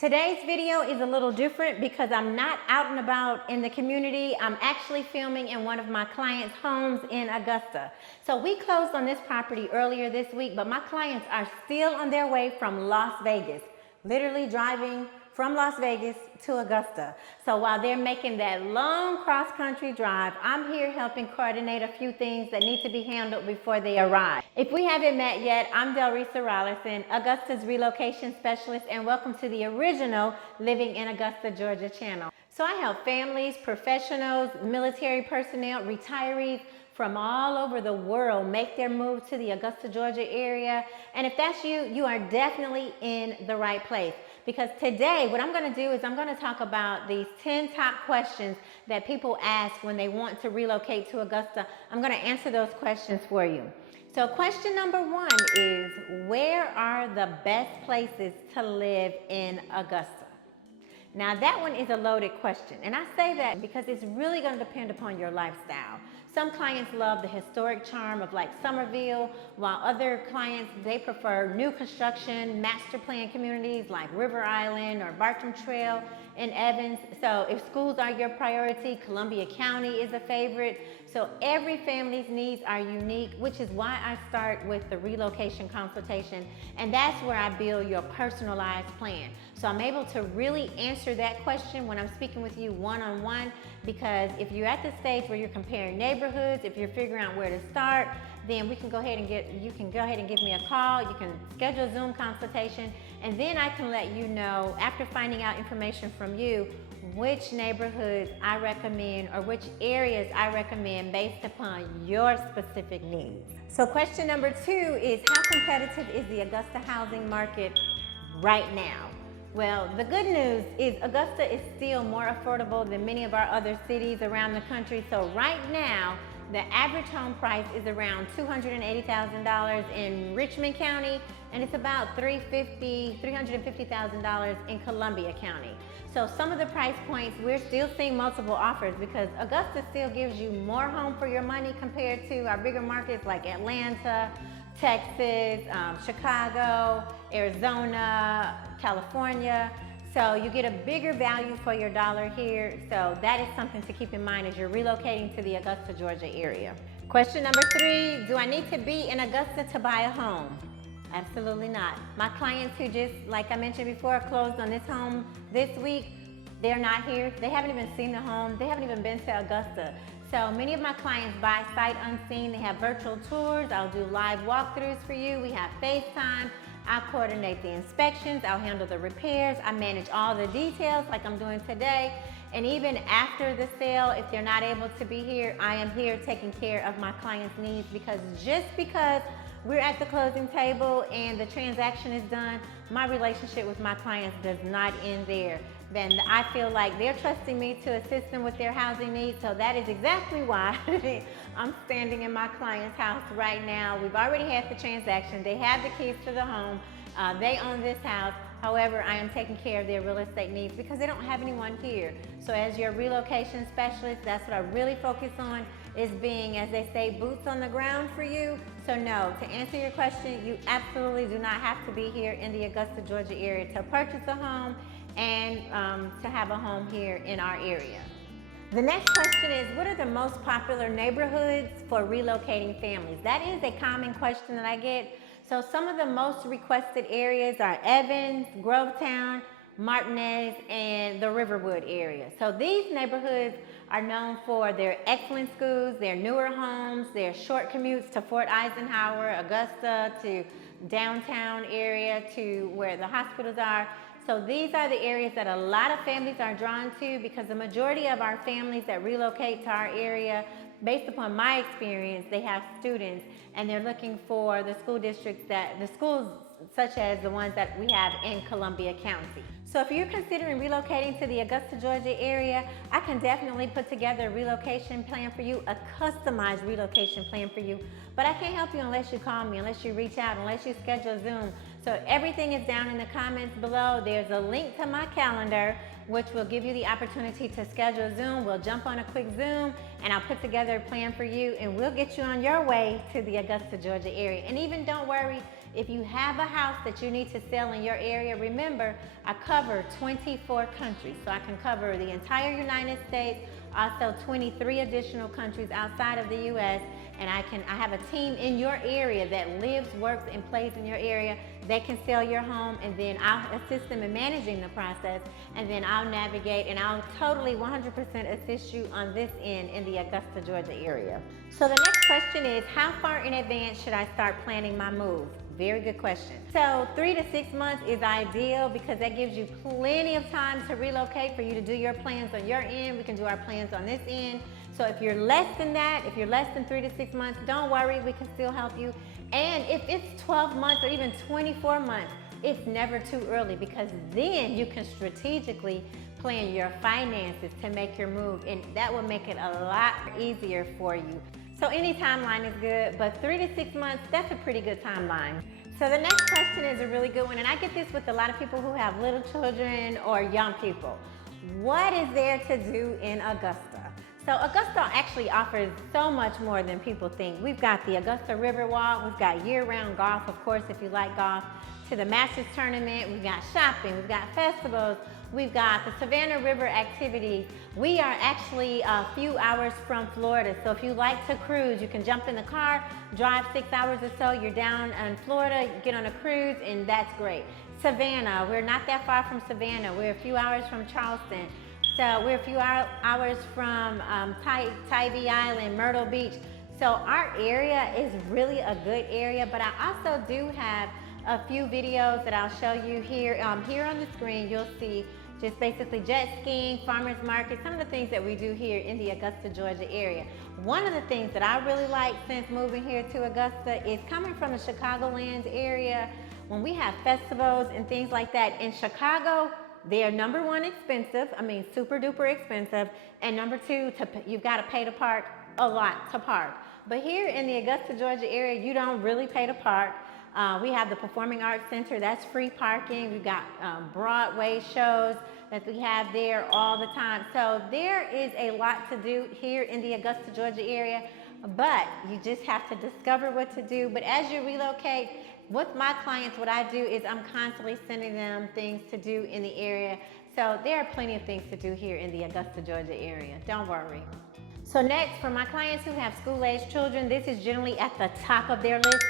Today's video is a little different because I'm not out and about in the community. I'm actually filming in one of my clients' homes in Augusta. So we closed on this property earlier this week, but my clients are still on their way from Las Vegas, literally driving from Las Vegas to Augusta. So while they're making that long cross-country drive, I'm here helping coordinate a few things that need to be handled before they arrive. If we haven't met yet, I'm Delresa, Augusta's relocation specialist, and welcome to the original Living in Augusta, Georgia channel. So I help families, professionals, military personnel, retirees from all over the world make their move to the Augusta, Georgia area. And if that's you, you are definitely in the right place. Because today, what I'm going to do is I'm going to talk about these 10 top questions that people ask when they want to relocate to Augusta. I'm going to answer those questions for you. So question number one is, where are the best places to live in Augusta? Now that one is a loaded question, and I say that because it's really going to depend upon your lifestyle. Some clients love the historic charm of like Somerville, while other clients, they prefer new construction, master plan communities like River Island or Bartram Trail in Evans. So if schools are your priority, Columbia County is a favorite. So every family's needs are unique, which is why I start with the relocation consultation, and that's where I build your personalized plan. So I'm able to really answer that question when I'm speaking with you one-on-one, because if you're at the stage where you're comparing neighborhoods, if you're figuring out where to start, then we can go ahead and you can go ahead and give me a call. You can schedule a Zoom consultation, and then I can let you know, after finding out information from you, which neighborhoods I recommend or which areas I recommend based upon your specific needs. So question number two is, how competitive is the Augusta housing market right now? Well, the good news is Augusta is still more affordable than many of our other cities around the country. So right now, the average home price is around $280,000 in Richmond County, and it's about $350,000 in Columbia County. So some of the price points, we're still seeing multiple offers because Augusta still gives you more home for your money compared to our bigger markets like Atlanta, Texas, Chicago, Arizona, California. So you get a bigger value for your dollar here. So that is something to keep in mind as you're relocating to the Augusta, Georgia area. Question number three, do I need to be in Augusta to buy a home? Absolutely not. My clients who just, like I mentioned before, closed on this home this week, they're not here. They haven't even seen the home. They haven't even been to Augusta. So many of my clients buy sight unseen. They have virtual tours. I'll do live walkthroughs for you. We have FaceTime. I'll coordinate the inspections. I'll handle the repairs. I manage all the details like I'm doing today. And even after the sale, if they're not able to be here, I am here taking care of my clients' needs, because just because we're at the closing table and the transaction is done, my relationship with my clients does not end there. Then I feel like they're trusting me to assist them with their housing needs. So that is exactly why I'm standing in my client's house right now. We've already had the transaction. They have the keys to the home. They own this house. However, I am taking care of their real estate needs because they don't have anyone here. So as your relocation specialist, that's what I really focus on, is being, as they say, boots on the ground for you. So no, to answer your question, you absolutely do not have to be here in the Augusta, Georgia area to purchase a home and to have a home here in our area. The next question is, what are the most popular neighborhoods for relocating families? That is a common question that I get. So some of the most requested areas are Evans, Grovetown, Martinez, and the Riverwood area. So these neighborhoods are known for their excellent schools, their newer homes, their short commutes to Fort Eisenhower, Augusta, to downtown area, to where the hospitals are. So these are the areas that a lot of families are drawn to, because the majority of our families that relocate to our area, based upon my experience, they have students and they're looking for the school districts the schools such as the ones that we have in Columbia County. So if you're considering relocating to the Augusta, Georgia area, I can definitely put together a relocation plan for you, a customized relocation plan for you. But I can't help you unless you call me, unless you reach out, unless you schedule a Zoom. So everything is down in the comments below. There's a link to my calendar, which will give you the opportunity to schedule a Zoom. We'll jump on a quick Zoom and I'll put together a plan for you, and we'll get you on your way to the Augusta, Georgia area. And even don't worry If you have a house that you need to sell in your area, remember, I cover 24 countries. So I can cover the entire United States, also 23 additional countries outside of the US, and I have a team in your area that lives, works, and plays in your area. They can sell your home, and then I'll assist them in managing the process, and then I'll navigate, and I'll totally 100% assist you on this end in the Augusta, Georgia area. So the next question is, how far in advance should I start planning my move? Very good question. So 3 to 6 months is ideal because that gives you plenty of time to relocate, for you to do your plans on your end. We can do our plans on this end. So if you're less than that, if you're less than 3 to 6 months, don't worry, we can still help you. And if it's 12 months or even 24 months, it's never too early, because then you can strategically plan your finances to make your move, and that will make it a lot easier for you. So any timeline is good, but 3 to 6 months, that's a pretty good timeline. So the next question is a really good one, and I get this with a lot of people who have little children or young people. What is there to do in Augusta? So Augusta actually offers so much more than people think. We've got the Augusta Riverwalk, we've got year-round golf, of course, if you like golf, to the Masters Tournament, we've got shopping, we've got festivals, we've got the Savannah River activities. We are actually a few hours from Florida, so if you like to cruise, you can jump in the car, drive 6 hours or so, you're down in Florida, get on a cruise, and that's great. Savannah, we're not that far from Savannah, we're a few hours from Charleston. So we're a few hours from Tybee Island, Myrtle Beach. So our area is really a good area, but I also do have a few videos that I'll show you here. Here on the screen, you'll see just basically jet skiing, farmers market, some of the things that we do here in the Augusta, Georgia area. One of the things that I really like since moving here to Augusta is coming from the Chicagoland area. When we have festivals and things like that in Chicago, they are number one expensive, I mean super duper expensive, and number two, you've got to pay to park a lot to park. But here in the Augusta, Georgia area, you don't really pay to park. We have the Performing Arts Center, that's free parking. We've got Broadway shows that we have there all the time. So there is a lot to do here in the Augusta, Georgia area, but you just have to discover what to do. But as you relocate, with my clients, what I do is I'm constantly sending them things to do in the area. So there are plenty of things to do here in the Augusta, Georgia area. Don't worry. So next, for my clients who have school-aged children, this is generally at the top of their list.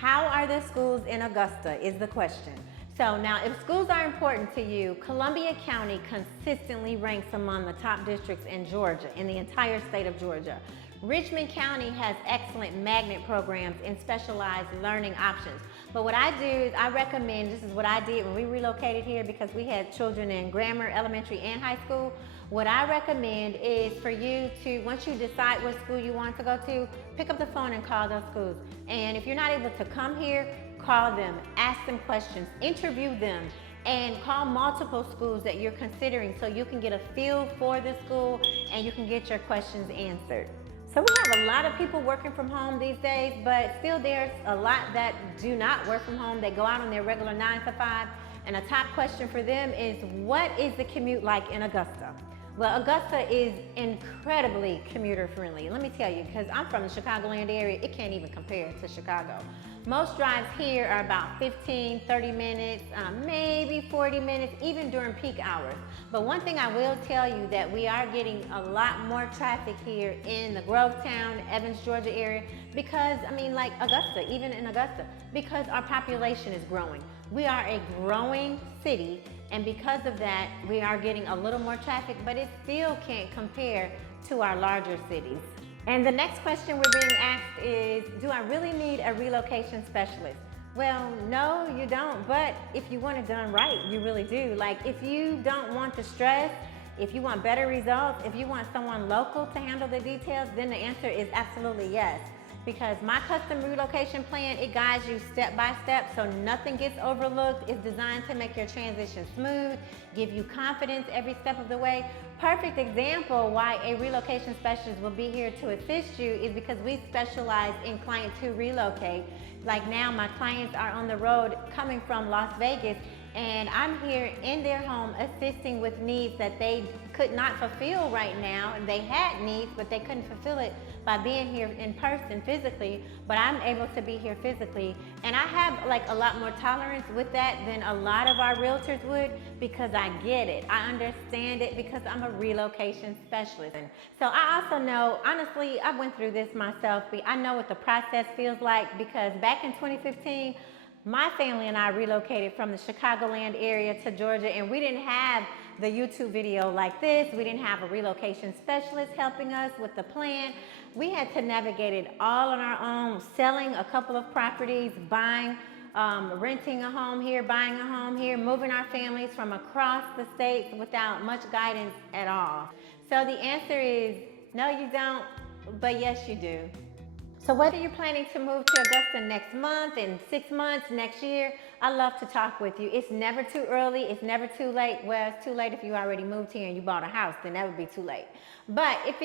How are the schools in Augusta is the question. So now, if schools are important to you, Columbia County consistently ranks among the top districts in Georgia, in the entire state of Georgia. Richmond County has excellent magnet programs and specialized learning options. But what I do is I recommend, this is what I did when we relocated here because we had children in grammar, elementary, and high school. What I recommend is for you to, once you decide what school you want to go to, pick up the phone and call those schools. And if you're not able to come here, call them, ask them questions, interview them, and call multiple schools that you're considering so you can get a feel for the school and you can get your questions answered. So we have a lot of people working from home these days, but still there's a lot that do not work from home. They go out on their regular 9 to 5. And a top question for them is, what is the commute like in Augusta? Well, Augusta is incredibly commuter friendly. Let me tell you, because I'm from the Chicagoland area, it can't even compare to Chicago. Most drives here are about 15, 30 minutes, maybe 40 minutes, even during peak hours. But one thing I will tell you that we are getting a lot more traffic here in the Grovetown, Evans, Georgia area because, I mean, like Augusta, even in Augusta, because our population is growing. We are a growing city, and because of that, we are getting a little more traffic, but it still can't compare to our larger cities. And the next question we're being asked is, do I really need a relocation specialist? Well, no, you don't, but if you want it done right, you really do. Like, if you don't want the stress, if you want better results, if you want someone local to handle the details, then the answer is absolutely yes. Because my custom relocation plan, it guides you step by step so nothing gets overlooked. It's designed to make your transition smooth, give you confidence every step of the way. Perfect example why a relocation specialist will be here to assist you is because we specialize in clients who relocate. Like now, my clients are on the road coming from Las Vegas, and I'm here in their home assisting with needs that they could not fulfill right now. They had needs, but they couldn't fulfill it by being here in person physically, but I'm able to be here physically. And I have like a lot more tolerance with that than a lot of our realtors would, because I get it. I understand it because I'm a relocation specialist. And so I also know, honestly, I went through this myself. I know what the process feels like, because back in 2015, my family and I relocated from the Chicagoland area to Georgia, and we didn't have the YouTube video like this. We didn't have a relocation specialist helping us with the plan. We had to navigate it all on our own, selling a couple of properties, buying, renting a home here, buying a home here, moving our families from across the states without much guidance at all. So the answer is no, you don't, but yes, you do. So whether you're planning to move to Augusta next month, in 6 months, next year, I love to talk with you. It's never too early. It's never too late. Well, it's too late if you already moved here and you bought a house, then that would be too late. But if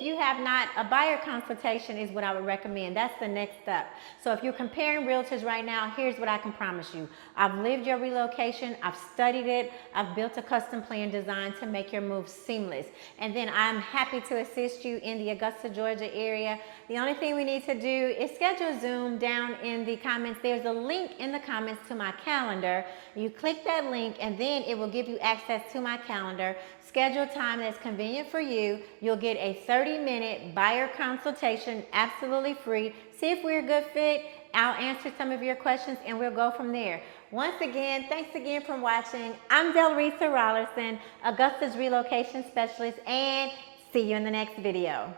you have not, a buyer consultation is what I would recommend. That's the next step. So if you're comparing realtors right now, here's what I can promise you. I've lived your relocation. I've studied it. I've built a custom plan designed to make your move seamless. And then I'm happy to assist you in the Augusta, Georgia area. The only thing we need to do is schedule Zoom down in the comments. There's a link in the comments to my calendar. You click that link and then it will give you access to my calendar. Schedule time that's convenient for you. You'll get a 30-minute buyer consultation, absolutely free. See if we're a good fit. I'll answer some of your questions and we'll go from there. Once again, thanks again for watching. I'm Delresa Rollerson, Augusta's relocation specialist, and see you in the next video.